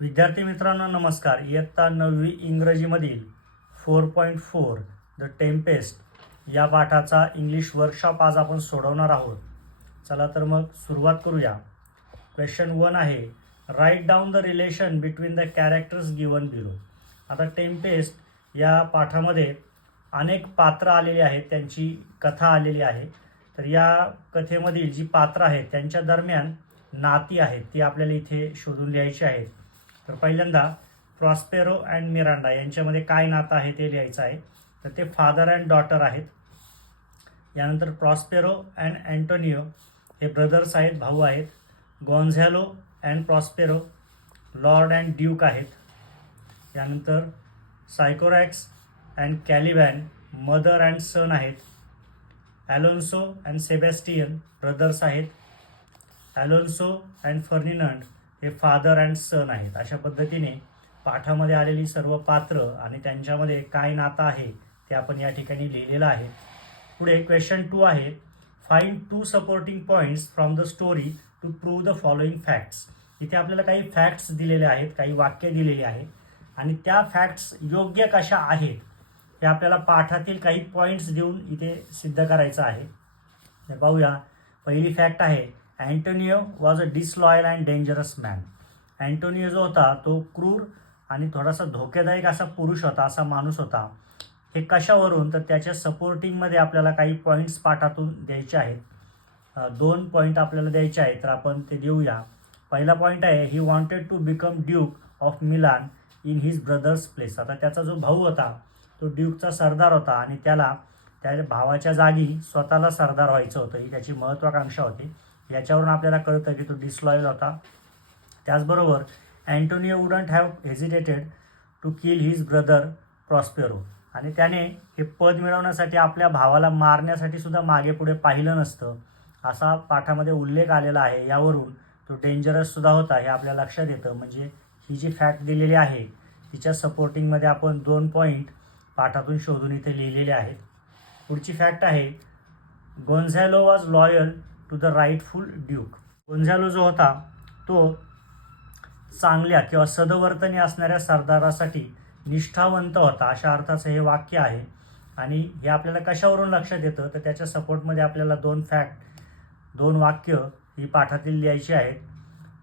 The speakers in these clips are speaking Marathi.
विद्यार्थी मित्रांनो नमस्कार. इयत्ता नववी इंग्रजीमधील four point four the tempest या पाठाचा इंग्लिश वर्कशॉप आज आपण सोडवणार आहोत. चला तर मग सुरुवात करूया. क्वेश्चन वन आहे write down the relation between the characters given below आता टेम्पेस्ट या पाठामध्ये अनेक पात्र आलेली आहेत त्यांची कथा आलेली आहे. तर या कथेमधील जी पात्र आहेत त्यांच्या दरम्यान नाती आहेत ती आपल्याला इथे शोधून लिहायची आहेत. तर पहिल्यांदा प्रॉस्पेरो अँड मिरांडा यांच्यामध्ये काय नातं आहे ते लिहायचं आहे. तर ते फादर अँड डॉटर आहेत. यानंतर प्रॉस्पेरो अँड अँटोनिओ हे ब्रदर्स आहेत भाऊ आहेत. Gonzalo and Prospero lord and duke आहेत. यानंतर Sycorax and Caliban mother and son आहेत. ॲलोन्सो अँड सेबॅस्टियन ब्रदर्स आहेत. ॲलोन्सो अँड फर्निनंड हे फादर अँड सन आहेत. अशा पद्धतीने पाठामध्ये आलेली सर्व पात्र आणि त्यांच्यामध्ये काय नातं आहे ते आपण या ठिकाणी लिहिलेलं आहे. पुढे क्वेश्चन टू आहे. Find two supporting points from the story to prove the following facts इथे आपल्याला काही फॅक्ट्स दिलेले आहेत काही वाक्य दिलेली आहेत आणि त्या फॅक्ट्स योग्य कशा आहेत हे आपल्याला पाठातील काही पॉईंट्स देऊन इथे सिद्ध करायचं आहे. तर पाहूया. पहिली फॅक्ट आहे Antonio was a disloyal and dangerous man Antonio जो होता तो क्रूर आणि थोडासा धोकेदायक असा पुरुष होता असा माणूस होता. हे कशावरून? तर त्याच्या सपोर्टिंगमध्ये आपल्याला काही पॉईंट्स पाठातून द्यायचे आहेत. दोन पॉईंट आपल्याला द्यायचे आहेत तर आपण ते देऊया. पहिला पॉईंट आहे he wanted to become duke of Milan in his brother's place आता त्याचा जो भाऊ होता तो ड्यूकचा सरदार होता आणि त्याला त्या भावाच्या जागी स्वतःला सरदार व्हायचं होतं. ही त्याची महत्त्वाकांक्षा होती. याच्यावरून आपल्याला कळतं की तो डिसलॉयल होता. त्याचबरोबर Antonio wouldn't have hesitated to kill his brother Prospero आणि त्याने हे पद मिळवण्यासाठी आपल्या भावाला मारण्यासाठी सुद्धा मागे पुढे पाहिलं नसतं असा पाठामध्ये उल्लेख आलेला आहे. यावरून तो डेंजरस सुद्धा होता हे आपल्या लक्षात येतं. म्हणजे ही जी फॅक्ट दिलेली आहे तिच्या सपोर्टिंगमध्ये आपण दोन पॉईंट पाठातून शोधून इथे लिहिलेले आहेत. पुढची फॅक्ट आहे Gonzalo was loyal to the rightful duke Gonzalo जो होता तो चांगल्या किंवा सदवर्तनी असणाऱ्या सरदारासाठी निष्ठावंत होता अशा अर्थाचं हे वाक्य आहे. आणि हे आपल्याला कशावरून लक्षात येतं? तर त्याच्या सपोर्टमध्ये आपल्याला दोन फॅक्ट दोन वाक्य ही पाठातील लिहायची आहेत.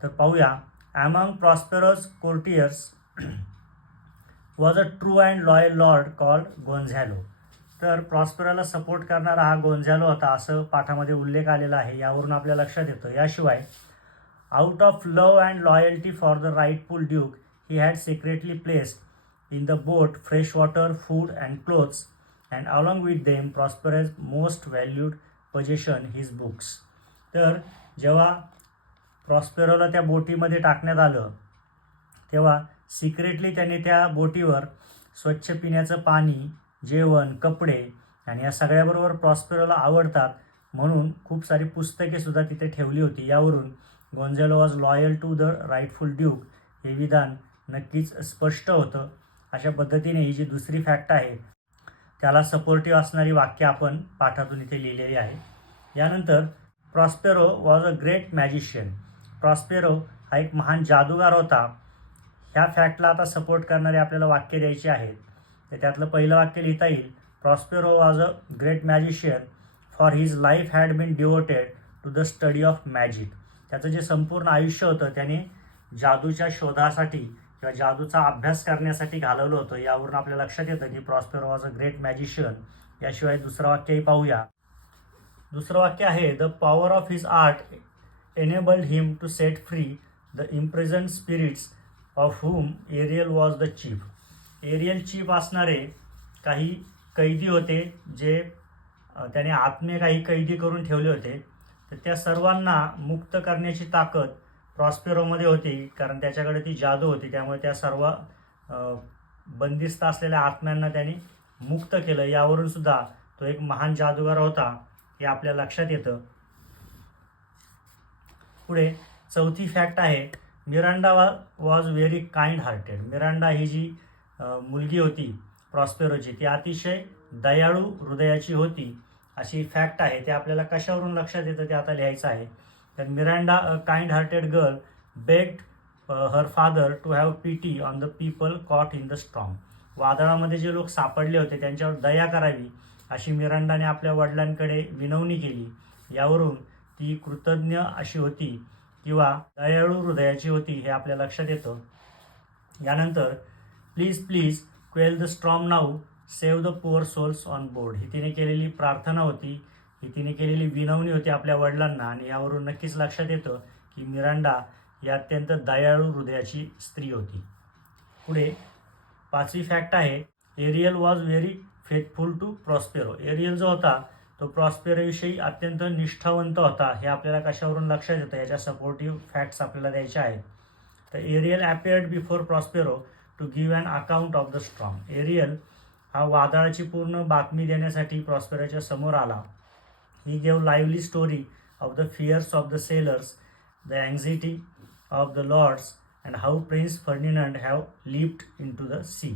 तर पाहूया. Among Prospero's courtiers was a true and loyal lord called Gonzalo तर प्रॉस्पेराला सपोर्ट करणारा हा गोन्झॅलो होता असं पाठामध्ये उल्लेख आलेला आहे यावरून आपल्या लक्षात येतं. याशिवाय out of love and loyalty for the rightful duke he had secretly placed in the boat fresh water food and clothes and along with them Prospero's most valued possession his books तर जेव्हा प्रॉस्पेरोला त्या बोटीमध्ये टाकण्यात आलं तेव्हा सिक्रेटली त्याने त्या बोटीवर स्वच्छ पिण्याचं पाणी जेवण कपडे आणि या सगळ्याबरोबर प्रॉस्पेरोला आवडतात म्हणून खूप सारी पुस्तके सुद्धा तिथे ठेवली होती. यावरून Gonzalo was loyal to the rightful duke हे विधान नक्कीच स्पष्ट होतं. अशा पद्धतीने ही जी दुसरी फॅक्ट आहे त्याला सपोर्टिव्ह असणारी वाक्य आपण पाठातून इथे लिहिलेली आहे. यानंतर Prospero was a great magician Prospero हा एक महान जादूगार होता. ह्या फॅक्टला आता सपोर्ट करणारे आपल्याला वाक्य द्यायचे आहेत. तर त्यातलं पहिलं वाक्य लिहिता येईल. Prospero was a great magician for his life had been devoted to the study of magic त्याचं जे संपूर्ण आयुष्य होतं त्याने जादूच्या शोधासाठी किंवा जादूचा अभ्यास करण्यासाठी घालवलं होतं. यावरून आपल्या लक्षात येतं की Prospero was a great magician याशिवाय दुसरं वाक्यही पाहूया. दुसरं वाक्य आहे the power of his art enabled him to set free the imprisoned spirits of whom Ariel was the chief Ariel chief असणारे काही कैदी होते जे त्याने आत्मे काही कैदी करून ठेवले होते. तर त्या सर्वांना मुक्त करण्याची ताकद प्रॉस्पेरोमध्ये होती कारण त्याच्याकडे ती जादू होती. त्यामुळे त्या सर्व बंदिस्त असलेल्या आत्म्यांना त्यांनी मुक्त केलं. यावरून सुद्धा तो एक महान जादूगार होता हे आपल्या लक्षात येतं. पुढे चौथी फॅक्ट आहे मिरांडा वा was very kind hearted Miranda ही जी मुलगी होती प्रॉस्पेरोची. ती अतिशय दयाळू हृदयाची होती अशी फॅक्ट आहे. ते आपल्याला कशावरून लक्षात येतं ते आता लिहायचं आहे. तर Miranda a kind hearted girl begged her father to have pity on the people caught in the storm वादळामध्ये जे लोक सापडले होते त्यांच्यावर दया करावी अशी मिरांडाने आपल्या वडिलांकडे विनवणी केली. यावरून ती कृतज्ञ अशी होती किंवा दयाळू हृदयाची होती हे आपल्या लक्षात येतं. यानंतर please please quell the storm now save the poor souls on board ही तिने केलेली प्रार्थना होती. ही तिने केलेली विनवणी होती आपल्या वडिलांना. आणि यावरून नक्कीच लक्षात येतं की मिरांडा ही अत्यंत दयाळू हृदयाची स्त्री होती. पुढे पाचवी फॅक्ट आहे. Ariel was very faithful to Prospero Ariel जो होता तो प्रॉस्पेरोविषयी अत्यंत निष्ठावंत होता. हे आपल्याला कशावरून लक्षात येतं? याच्या सपोर्टिव्ह फॅक्ट्स आपल्याला द्यायच्या आहेत. तर Ariel appeared before Prospero to give an account of the storm Ariel हा वादळाची पूर्ण बातमी देण्यासाठी प्रॉस्पेराच्या समोर आला. He gave lively story of the fears of the sailors the anxiety of the lords and how prince Ferdinand have leapt into the sea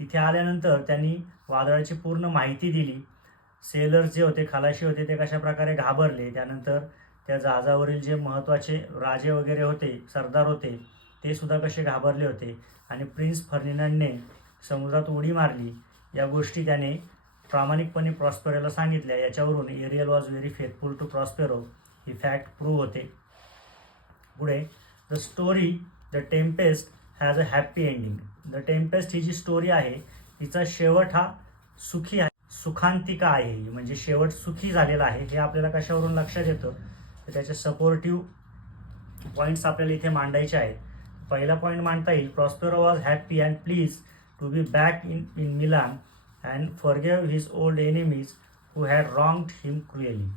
तिथे आल्यानंतर त्यांनी वादळाची पूर्ण माहिती दिली. सेलर्स जे होते खालाशी होते ते कशा प्रकारे घाबरले? त्यानंतर त्या जहाजावरील जे महत्त्वाचे राजे वगैरे होते सरदार होते ते सुद्धा कसे घाबरले होते. आणि प्रिन्स फर्निनांडने समुद्रात उडी मारली. या गोष्टी त्याने प्रामाणिकपणे प्रॉस्पेरोला सांगितल्या. याच्यावरून Ariel was very faithful to Prospero he fact prove होते. पुढे the story the Tempest has a happy ending. The Tempest ही जी स्टोरी आहे तिचा शेवट हा सुखी आहे सुखांतिका आहे. ही म्हणजे शेवट सुखी झालेला आहे हे आपल्याला कशावरून लक्षात येतं? तर त्याचे सपोर्टिव्ह पॉईंट्स आपल्याला इथे मांडायचे आहेत. पहिला पॉईंट मांडता येईल. Prospero was happy and pleased to be back in in Milan and forgave his old enemies who had wronged him cruelly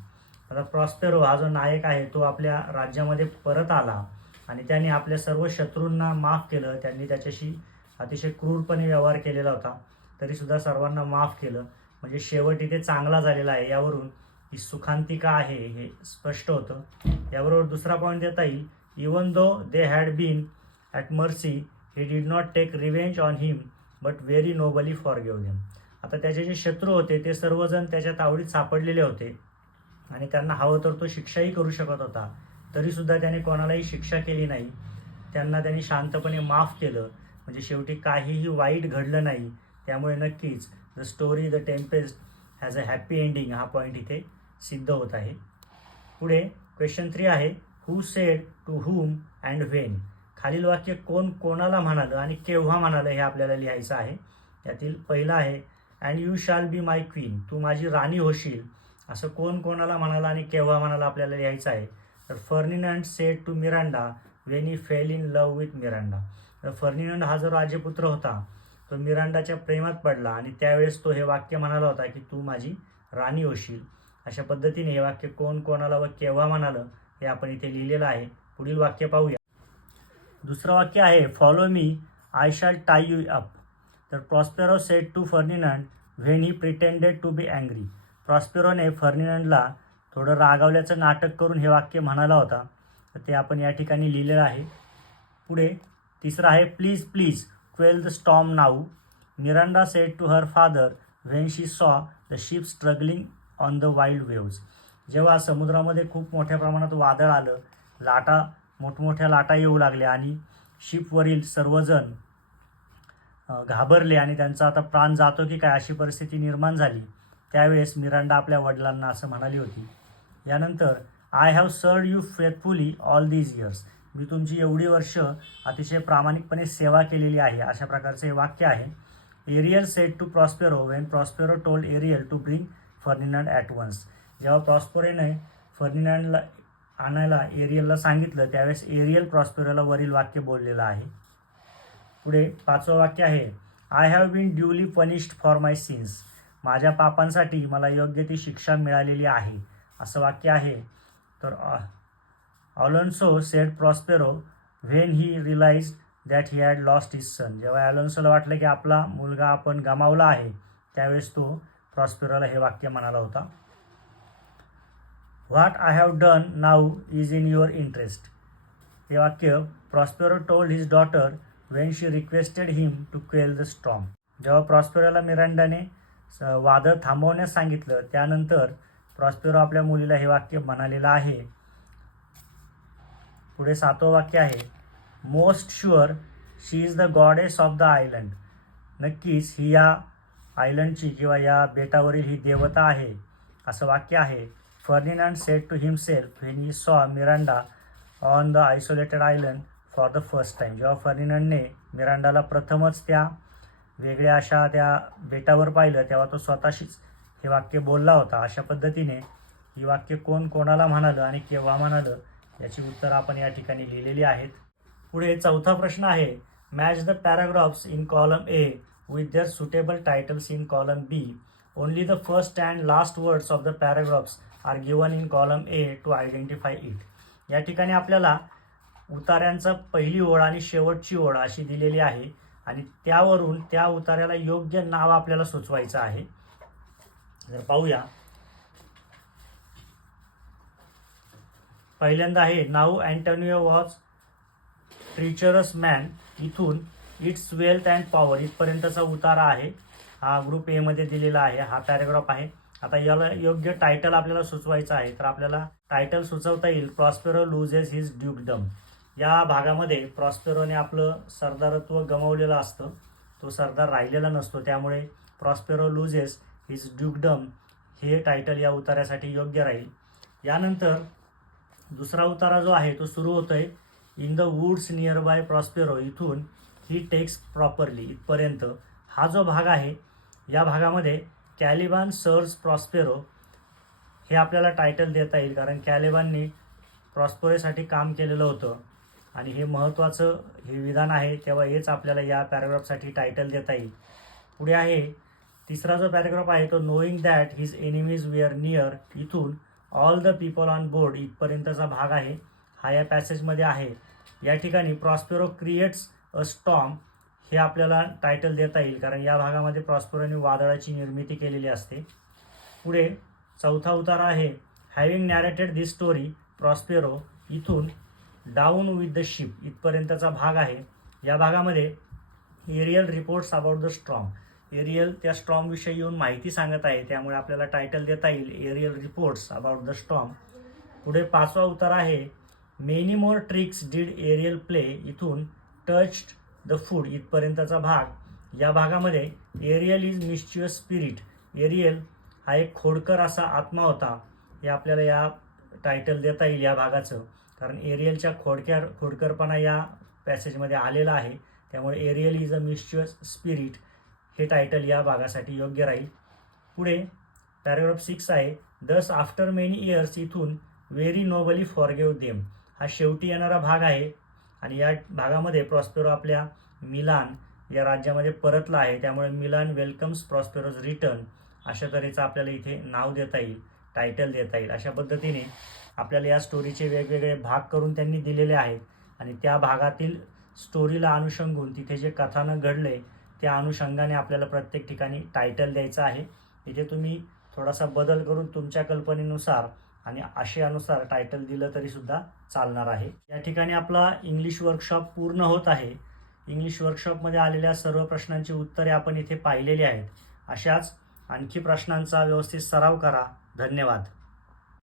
आता प्रॉस्पेरो हा जो नायक आहे तो आपल्या राज्यामध्ये परत आला आणि त्याने आपल्या सर्व शत्रूंना माफ केलं. त्यांनी त्याच्याशी अतिशय क्रूरपणे व्यवहार केलेला होता. तरीसुद्धा सर्वांना माफ केलं. म्हणजे शेवट इथे चांगला झालेला आहे. यावरून ही सुखांतिका आहे हे स्पष्ट होतं. याबरोबर दुसरा पॉईंट देता येईल. Even though they had been at mercy he did not take revenge on him but very nobly forgive him आता त्याचे जे शत्रू होते ते सर्वजण त्याच्या तावडीत सापडलेले होते. आणि त्यांना हवं तर तो शिक्षाही करू शकत होता. तरीसुद्धा त्याने कोणालाही शिक्षा केली नाही. त्यांना त्यांनी शांतपणे माफ केलं. म्हणजे शेवटी काहीही वाईट घडलं नाही. त्यामुळे नक्कीच the story the Tempest has a happy ending हा पॉईंट इथे सिद्ध होत आहे. पुढे क्वेश्चन थ्री आहे. Who said to whom and when खालील वाक्य कोण कोणाला म्हणालं आणि केव्हा म्हणालं हे आपल्याला लिहायचं आहे. त्यातील पहिलं आहे and you shall be my queen तू माझी राणी होशील. असं कोण कोणाला म्हणाला आणि केव्हा म्हणाला आपल्याला लिहायचं आहे? तर Ferdinand said to Miranda when he fell in love with Miranda. तर फर्निनंड हा जो राजपुत्र होता तो मिरांडाच्या प्रेमात पडला आणि त्यावेळेस तो हे वाक्य म्हणाला होता की तू माझी राणी होशील. अशा पद्धतीने हे वाक्य कोण कोणाला व केव्हा म्हणालं हे आपण इथे लिहिलेलं आहे. पुढील वाक्य पाहूया. दुसरं वाक्य आहे follow me I shall tie you up तर Prospero said to Ferdinand when he pretended to be angry प्रॉस्पेरोने फर्निनंडला थोडं रागावल्याचं नाटक करून हे वाक्य म्हणाला होता. तर ते आपण या ठिकाणी लिहिलेलं आहे. पुढे तिसरं आहे please please quell the storm now Miranda said to her father when she saw the ship struggling on the wild waves जेव्हा समुद्रामध्ये खूप मोठ्या प्रमाणात वादळ आलं लाटा मोठमोठ्या लाटा येऊ लागल्या आणि शिपवरील सर्वजण घाबरले आणि त्यांचा आता प्राण जातो की काय अशी परिस्थिती निर्माण झाली. त्यावेळेस मिरांडा आपल्या वडिलांना असं म्हणाली होती यानंतर I have served you faithfully all these years मी तुमची एवढी वर्ष अतिशय प्रामाणिकपणे सेवा केलेली आहे अशा प्रकारचे हे वाक्य आहे. Ariel said to Prospero when Prospero told Ariel to bring Ferdinand at once जेव्हा प्रॉस्पेरोने फर्निनांडला आणायला एरियलला सांगितलं त्यावेळेस एरियल प्रॉस्पेरोला वरील वाक्य बोललेलं आहे. पुढे पाचवं वाक्य आहे I have been duly punished for my sins माझ्या पापांसाठी मला योग्य ती शिक्षा मिळालेली आहे. असं वाक्य आहे. तर Alonso said Prospero when he realised that he had lost his son जेव्हा अलोन्सोला वाटलं की आपला मुलगा आपण गमावला आहे त्यावेळेस तो प्रॉस्पेरोला हे वाक्य म्हणाला होता. What I have done now is in your interest हे वाक्य Prospero told his daughter when she requested him to quell the storm जेव्हा प्रॉस्पेरोला मिरांडाने स- वादळ थांबवण्यास सांगितलं त्यानंतर प्रॉस्पेरो आपल्या मुलीला हे वाक्य म्हणालेलं आहे. पुढे सातवं वाक्य आहे. Most sure she is the goddess of the island नक्कीच ही या आयलंडची किंवा या बेटावरील ही देवता आहे. असं वाक्य आहे. Ferdinand said to himself when he saw Miranda on the isolated island for the first time जेव्हा फर्निनांडने मिरांडाला प्रथमच त्या वेगळ्या अशा त्या बेटावर पाहिलं तेव्हा तो स्वतःशीच हे वाक्य बोलला होता. अशा पद्धतीने ही वाक्य कोण कोणाला म्हणालं आणि केव्हा म्हणालं याची उत्तरं आपण या ठिकाणी लिहिलेली आहेत. पुढे चौथा प्रश्न आहे match the paragraphs in column A with their suitable titles in column B only the first and last words of the paragraphs are given in column A to identify it. या ठिकाणी आपल्याला उतार्यांचा पहिली ओळ आणि शेवटची ओळ अशी दिलेली आहे आणि त्यावरून त्या उतार्याला योग्य नाव आपल्याला सुचवायचं आहे. जर पाहूया. पहिल्यांदा आहे now Antonio was treacherous man. इथून इट्स वेल्थ अँड पॉवर इथपर्यंतचा उतारा आहे. हा ग्रुप एमध्ये दिलेला आहे. हा पॅरेग्राफ आहे. आता याला योग्य टायटल आपल्याला सुचवायचं आहे. तर आपल्याला टायटल सुचवता येईल. प्रॉस्पेरो लुजेस हिज ड्युकडम या भागामध्ये प्रॉस्पेरोने आपलं सरदारत्व गमावलेलं असतं. तो सरदार राहिलेला नसतो. त्यामुळे प्रॉस्पेरो लुजेस हिज ड्युकडम हे टायटल या उतारासाठी योग्य राहील. यानंतर दुसरा उतारा जो आहे तो सुरू होतोय. In the woods near by Prospero इथून ही टेक्स प्रॉपरली इथपर्यंत. हा जो भाग आहे या भागामध्ये कॅलिबान सर्स प्रॉस्पेरो हे आपल्याला टायटल देता येईल कारण कॅलिबाननी प्रॉस्पेरोसाठी काम केलेलं होतं. आणि हे महत्त्वाचं हे विधान आहे तेव्हा हेच आपल्याला या पॅराग्राफसाठी टायटल देता येईल. पुढे आहे तिसरा जो पॅराग्राफ आहे तो knowing that his enemies were near इथून all the people on board इथपर्यंतचा भाग आहे. हा या पॅसेजमध्ये आहे. या ठिकाणी प्रॉस्पेरो क्रिएट्स अ स्टॉम हे आपल्याला टायटल देता येईल कारण या भागामध्ये प्रॉस्पेरोने वादळाची निर्मिती केलेली असते. पुढे चौथा उतार आहे having narrated this story Prospero इथून डाऊन विथ द शिप इथपर्यंतचा भाग आहे. या भागामध्ये Ariel reports about the storm Ariel त्या स्ट्रॉमविषयी येऊन माहिती सांगत आहे त्यामुळे आपल्याला टायटल देता येईल Ariel reports about the storm पुढे पाचवा उतार आहे many more tricks did Ariel play इथून टच्ड द फूड इथपर्यंतचा भाग. या भागामध्ये Ariel is mischievous spirit. Ariel हा एक खोडकर असा आत्मा होता. हे आपल्याला या टायटल देता येईल या भागाचं. कारण एरियलच्या खोडक्या खोडकरपणा या पॅसेजमध्ये आलेला आहे. त्यामुळे Ariel is a mischievous spirit हे टायटल या भागासाठी योग्य राहील. पुढे पॅराग्राफ सिक्स आहे. दस आफ्टर मेनी इयर्स इथून व्हेरी नोबली फॉरगेव देम हा शेवटी येणारा भाग आहे. आणि या भागामध्ये प्रॉस्पेरो आपल्या मिलान या राज्यामध्ये परतला आहे. त्यामुळे मिलान वेलकम्स प्रॉस्पेरोज रिटर्न अशा तऱ्हेचं आपल्याला इथे नाव देता येईल टायटल देता येईल. अशा पद्धतीने आपल्याला या स्टोरीचे वेगवेगळे भाग करून त्यांनी दिलेले आहेत. आणि त्या भागातील स्टोरीला अनुषंगून तिथे जे कथानक घडले त्या अनुषंगाने आपल्याला प्रत्येक ठिकाणी टायटल द्यायचं आहे. इथे तुम्ही थोडासा बदल करून तुमच्या कल्पनेनुसार आणि आशयानुसार टायटल दिलं तरी सुद्धा चालणार आहे. या ठिकाणी आपला इंग्लिश वर्कशॉप पूर्ण होत आहे. इंग्लिश वर्कशॉपमध्ये आलेल्या सर्व प्रश्नांची उत्तरे आपण इथे पाहिलेली आहेत. अशाच आणखी प्रश्नांचा व्यवस्थित सराव करा. धन्यवाद.